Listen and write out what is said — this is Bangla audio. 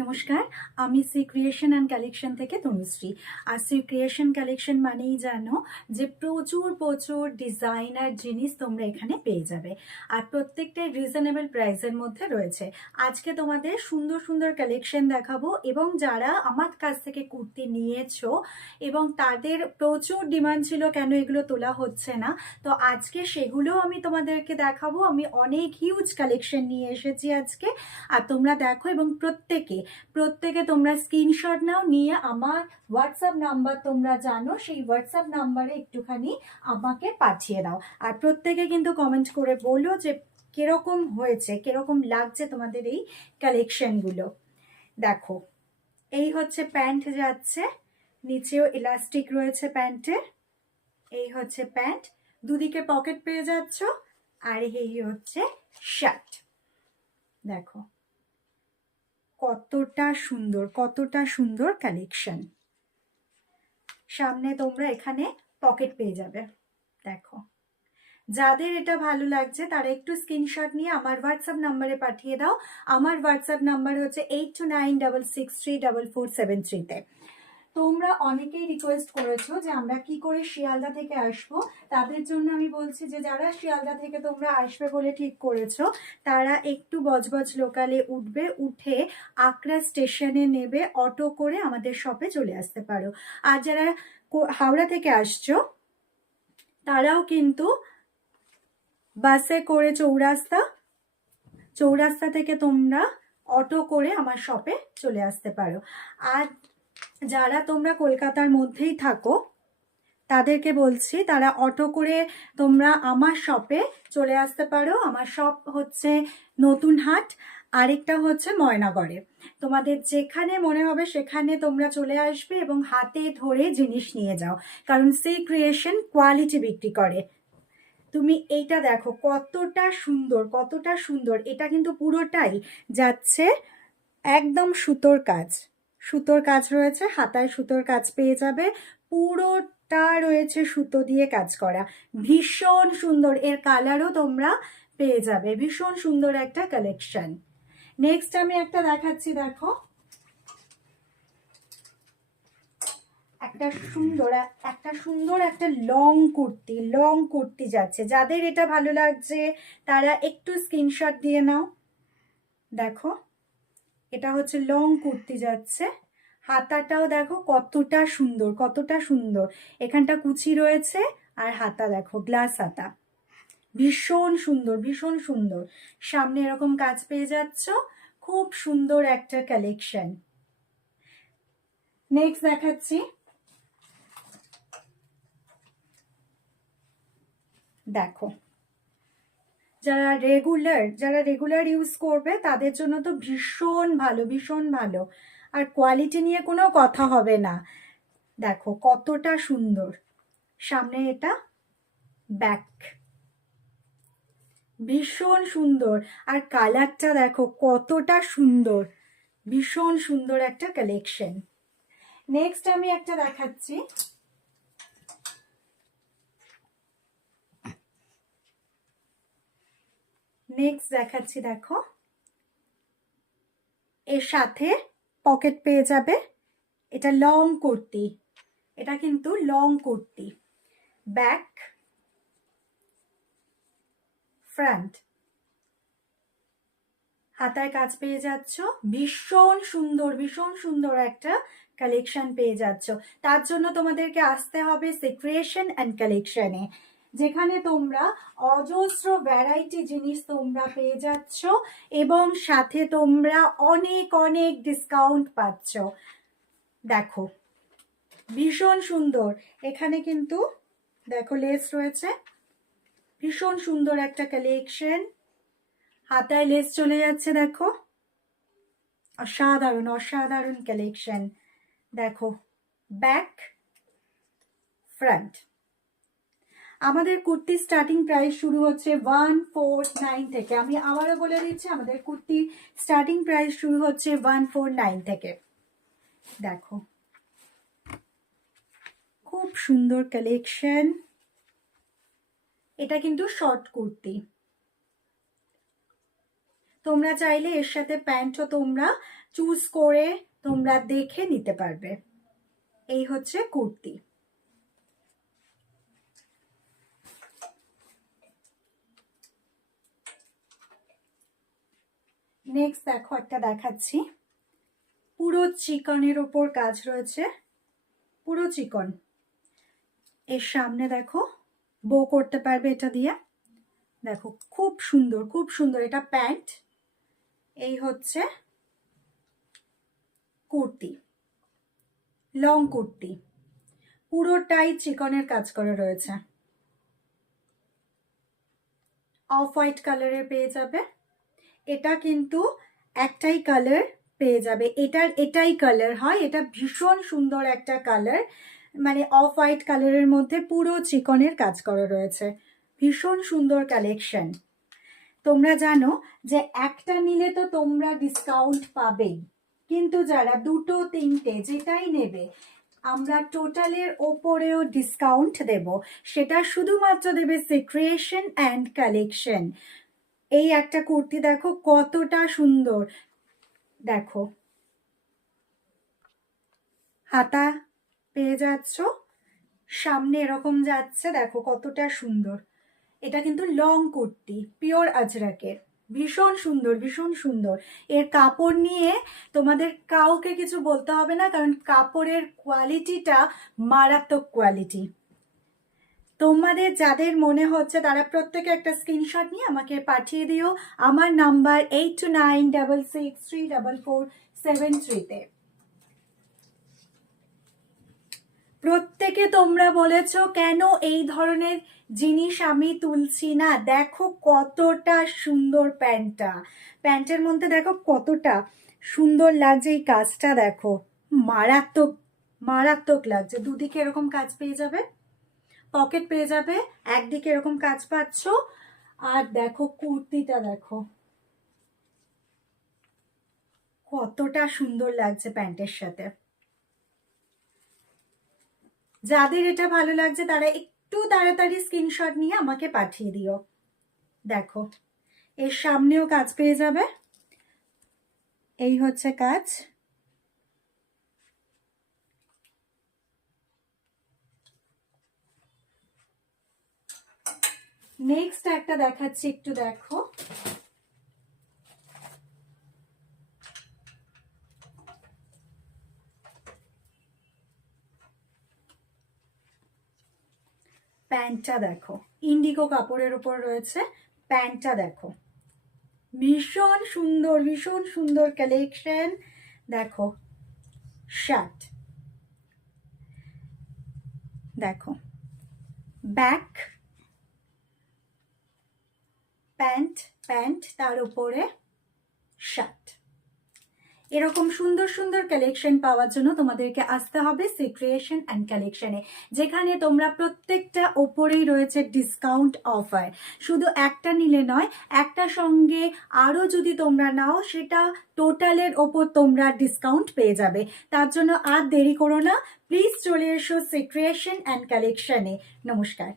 নমস্কার, আমি শ্রী ক্রিয়েশন অ্যান্ড কালেকশন থেকে তনুশ্রী। আর শ্রী ক্রিয়েশন কালেকশন মানেই জানো যে প্রচুর প্রচুর ডিজাইনার জিনিস তোমরা এখানে পেয়ে যাবে, আর প্রত্যেকটাই রিজনেবল প্রাইসের মধ্যে রয়েছে। আজকে তোমাদের সুন্দর সুন্দর কালেকশন দেখাবো, এবং যারা আমার কাছ থেকে কুর্তি নিয়েছো এবং তাদের প্রচুর ডিমান্ড ছিল কেন এগুলো তোলা হচ্ছে না, তো আজকে সেগুলো আমি তোমাদেরকে দেখাবো। আমি অনেক হিউজ কালেকশন নিয়ে এসেছি আজকে, আর তোমরা দেখো। এবং প্রত্যেকে তোমরা স্ক্রিনশট নাও, নিয়ে আমার হোয়াটসঅ্যাপ নাম্বার তোমরা জানো, সেই হোয়াটসঅ্যাপ নাম্বারে একটুখানি আমাকে পাঠিয়ে দাও। আর প্রত্যেকে কিন্তু কমেন্ট করে বলো যে কিরকম হয়েছে, কিরকম লাগছে তোমাদের এই কালেকশনগুলো। দেখো, এই হচ্ছে প্যান্ট যাচ্ছে, নিচেও ইলাস্টিক রয়েছে প্যান্টের। এই হচ্ছে প্যান্ট, দুদিকে পকেট পেয়ে যাচ্ছ। আর এই হচ্ছে শার্ট। দেখো কতটা সুন্দর কালেকশন। সামনে তোমরা এখানে পকেট পেয়ে যাবে। দেখো, যাদের এটা ভালো লাগছে তারা একটু স্ক্রিনশট নিয়ে আমার হোয়াটসঅ্যাপ নাম্বারে পাঠিয়ে দাও। আমার হোয়াটসঅ্যাপ নাম্বার হচ্ছে 8296634473-তে। তোমরা অনেকেই রিকোয়েস্ট করেছো যে আমরা কি করে শিয়ালদা থেকে আসবো। তাদের জন্য আমি বলছি যে যারা শিয়ালদা থেকে তোমরা আসবে বলে ঠিক করেছো, তারা একটু বজবজ লোকালে উঠবে, উঠে আকরা স্টেশনে নেবে অটো করে আমাদের শপে চলে আসতে পারো। আর যারা হাওড়া থেকে আসছো তারাও কিন্তু বাসে করে চৌরাস্তা থেকে তোমরা অটো করে আমার শপে চলে আসতে পারো। আর যারা তোমরা কলকাতার মধ্যেই থাকো তাদেরকে বলছি, তারা অটো করে তোমরা আমার শপে চলে আসতে পারো। আমার শপ হচ্ছে নতুন হাট, আরেকটা হচ্ছে ময়নাগড়ে। তোমাদের যেখানে মনে হবে সেখানে তোমরা চলে আসবে এবং হাতে ধরে জিনিস নিয়ে যাও, কারণ সেই ক্রিয়েশন কোয়ালিটি বিক্রি করে। তুমি এইটা দেখো কতটা সুন্দর। এটা কিন্তু পুরোটাই যাচ্ছে একদম সুতোর কাজ রয়েছে, হাতায় সুতোর কাজ পেয়ে যাবে। পুরোটা রয়েছে সুতো দিয়ে কাজ করা, ভীষণ সুন্দর। এর কালারও তোমরা পেয়ে যাবে, ভীষণ সুন্দর একটা কালেকশন। নেক্সট আমি একটা দেখাচ্ছি। দেখো, একটা সুন্দর একটা লং কুর্তি যাচ্ছে। যাদের এটা ভালো লাগছে তারা একটু স্ক্রিনশট দিয়ে নাও। দেখো, এটা হচ্ছে লং কুর্তি যাচ্ছে। হাতাটাও দেখো কতটা সুন্দর। এখানটা কুচি রয়েছে, আর হাতা দেখো গ্লাস হাতা, ভীষণ সুন্দর। সামনে এরকম কাজ পেয়ে যাচ্ছ, খুব সুন্দর একটা কালেকশন। নেক্সট দেখাচ্ছি। দেখো, যারা রেগুলার ইউজ করবে তাদের জন্য তো ভীষণ ভালো। আর কোয়ালিটি নিয়ে কোনো কথা হবে না। দেখো কতটা সুন্দর। সামনে এটা ব্যাক, ভীষণ সুন্দর। আর কালারটা দেখো কতটা সুন্দর, ভীষণ সুন্দর একটা কালেকশন। নেক্সট আমি একটা দেখাচ্ছি। দেখো, এর সাথে পকেট পেয়ে যাবে। এটা লং কুর্তি, এটা কিন্তু লং কুর্তি, ব্যাক ফ্রন্ট, হাতায় কাজ পেয়ে যাচ্ছ। ভীষণ সুন্দর একটা কালেকশন পেয়ে যাচ্ছ। তার জন্য তোমাদেরকে আসতে হবে শ্রী ক্রিয়েশন অ্যান্ড কালেকশনে, যেখানে তোমরা অজস্র ভ্যারাইটি জিনিস তোমরা পেয়ে যাচ্ছ, এবং সাথে তোমরা অনেক ডিসকাউন্ট পাচ্ছ। দেখো, ভীষণ সুন্দর। এখানে কিন্তু দেখো লেস রয়েছে, ভীষণ সুন্দর একটা কালেকশন। হাতায় লেস চলে যাচ্ছে, দেখো অসাধারণ কালেকশন। দেখো, ব্যাক ফ্রন্ট। আমাদের কুর্তি স্টার্টিং প্রাইস শুরু হচ্ছে 149 থেকে। আমি আবারও বলে দিচ্ছি, আমাদের কুর্তি স্টার্টিং প্রাইস শুরু হচ্ছে 149 থেকে। দেখো, খুব সুন্দর কালেকশন। এটা কিন্তু শর্ট কুর্তি, তোমরা চাইলে এর সাথে প্যান্টও তোমরা চুজ করে তোমরা দেখে নিতে পারবে। এই হচ্ছে কুর্তি। নেক্সট দেখো একটা দেখাচ্ছি, পুরো চিকনের ওপর কাজ রয়েছে, পুরো চিকন। এর সামনে দেখো বো করতে পারবে এটা দিয়ে, দেখো খুব সুন্দর খুব সুন্দর। এটা প্যান্ট, এই হচ্ছে কুর্তি, লং কুর্তি, পুরোটাই চিকনের কাজ করা রয়েছে। অফ হোয়াইট কালারের পেয়ে যাবে। এটা কিন্তু একটাই কালার পেয়ে যাবে, এটাই কালার হয়। এটা ভীষণ সুন্দর একটা কালার, মানে অফ হোয়াইট কালারের মধ্যে পুরো চিকনের কাজ করা রয়েছে, ভীষণ সুন্দর কালেকশন। তোমরা জানো যে একটা নিলে তো তোমরা ডিসকাউন্ট পাবেই, কিন্তু যারা দুটো তিনটে যেটাই নেবে আমরা টোটালের ওপরেও ডিসকাউন্ট দেব। সেটা শুধুমাত্র দেবে সিক্রিয়েশন অ্যান্ড কালেকশন। এই একটা কুর্তি দেখো কতটা সুন্দর, দেখো হাতা পেয়ে যাচ্ছ, সামনে এরকম যাচ্ছে, দেখো কতটা সুন্দর। এটা কিন্তু লং কুর্তি, পিওর আজরাকের, ভীষণ সুন্দর ভীষণ সুন্দর। এর কাপড় নিয়ে তোমাদের কাউকে কিছু বলতে হবে না, কারণ কাপড়ের কোয়ালিটিটা মারাত্মক কোয়ালিটি। তোমাদের যাদের মনে হচ্ছে তারা প্রত্যেকে একটা স্ক্রিনশট নিয়ে আমাকে পাঠিয়ে দিও আমার নাম্বার 8296634473-তে। প্রত্যেকে তোমরা বলেছো কেন এই ধরনের জিনিস আমি তুলছি না। দেখো কতটা সুন্দর প্যান্টটা, প্যান্টের মধ্যে দেখো কতটা সুন্দর লাগছে, এই কাজটা দেখো মারাত্মক মারাত্মক লাগছে। দুদিকে এরকম কাজ পেয়ে যাবে, পকেট পেয়ে যাবে, একদিকে এরকম কাজ পাচ্ছ। আর দেখো কুর্তিটা দেখো কতটা সুন্দর লাগছে প্যান্টের সাথে। যাদের এটা ভালো লাগছে তারা একটু তাড়াতাড়ি স্ক্রিনশট নিয়ে আমাকে পাঠিয়ে দিও। দেখো এর সামনেও কাজ পেয়ে যাবে, এই হচ্ছে কাজ। নেক্সট একটা দেখাচ্ছি, একটু দেখো, প্যান্টটা দেখো ইন্ডিগো কাপড়ের উপর রয়েছে, প্যান্টটা দেখো ভীষণ সুন্দর কালেকশন। দেখো শার্ট, দেখো ব্যাক, প্যান্ট, প্যান্ট তার উপরে শার্ট। এরকম সুন্দর সুন্দর কালেকশন পাওয়ার জন্য তোমাদেরকে আসতে হবে সিক্রিয়েশন অ্যান্ড কালেকশনে, যেখানে তোমরা প্রত্যেকটা ওপরেই রয়েছে ডিসকাউন্ট অফার। শুধু একটা নিলে নয়, একটা সঙ্গে আরও যদি তোমরা নাও সেটা টোটালের ওপর তোমরা ডিসকাউন্ট পেয়ে যাবে। তার জন্য আর দেরি করো না, প্লিজ চলে এসো সিক্রিয়েশন অ্যান্ড কালেকশনে। নমস্কার।